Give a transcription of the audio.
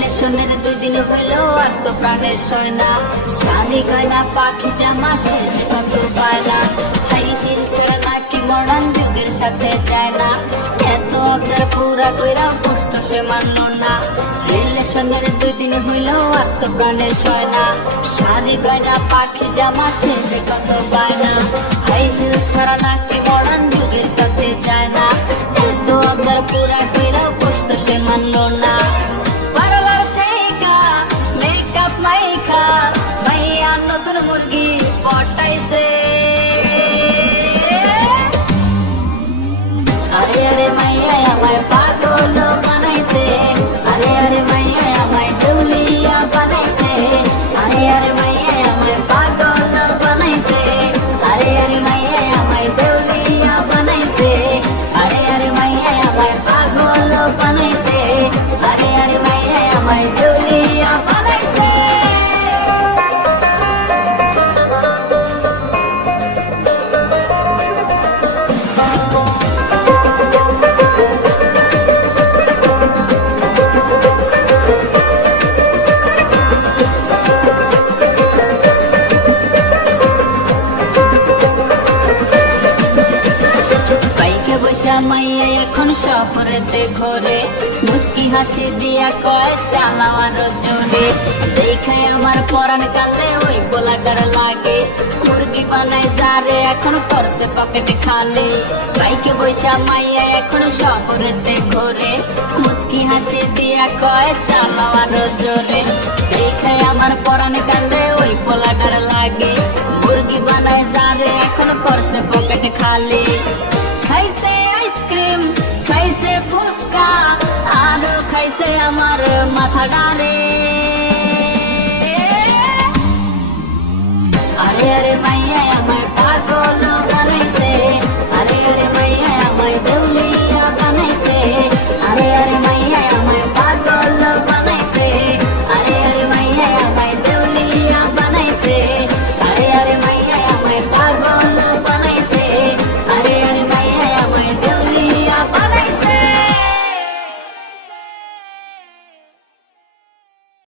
রিলেশনের দুই দিন হইল আর তো প্রাণের সয় না। শাড়ি গয়না, পাখি জামা সেজে কত পায়না হাই হিল ছাড়া নাকি মডার্ন যুগের সাথে যায় না। এত আপনার পুরা কইরা বুঝতো সে মানলো না। রিলেশনের দুই দিন হইল আর তো প্রাণের সয় না। শাড়ি গয়না, পাখি জামা সেজে কত পায়না হাই হিল ছাড়া নাকি মডার্ন যুগের সাথে যায় না। এত আপনার পুরা কইরা বুঝতো সে মানলো না। আমায় পাগল বানাইছে। আরে আরে মাইয়া, আমায় দেউলিয়া বানাইছে। আরে আরে মাইয়া, আমায় পাগল বানাইছে। আরে আরে মাইয়া, আমায় দেউলিয়া বানাইছে। আরে আরে মাইয়া, আমায় পাগল বানাইছে। আরে আরে মাইয়া, আমায় দেউলিয়া মাইয়া এখন শহরেতে ঘরে। মুচকি হাসি দিয়া কয়, চালাও আরও জোরে। দেখে আমার পরান কান্দে ওই পোলাটার লাগে। মুরগি বানাই যারে, এখন করছে পকেটে খালি। বাইকে বসা মাইয়া, এখন শহরেতে ঘরে। মুচকি হাসি দিয়া কয়, চালাও আরও জোরে। দেখে আমার পরান কান্দে ওই পোলাটার লাগে। মুরগি বানাই যারে, এখন করছে পকেটে খালি। খাইছে আইসক্রিম খাইছে ফুচকা আর খাইছে আমার মাথা ডারে আরে আরে মাইয়া আমার পাগল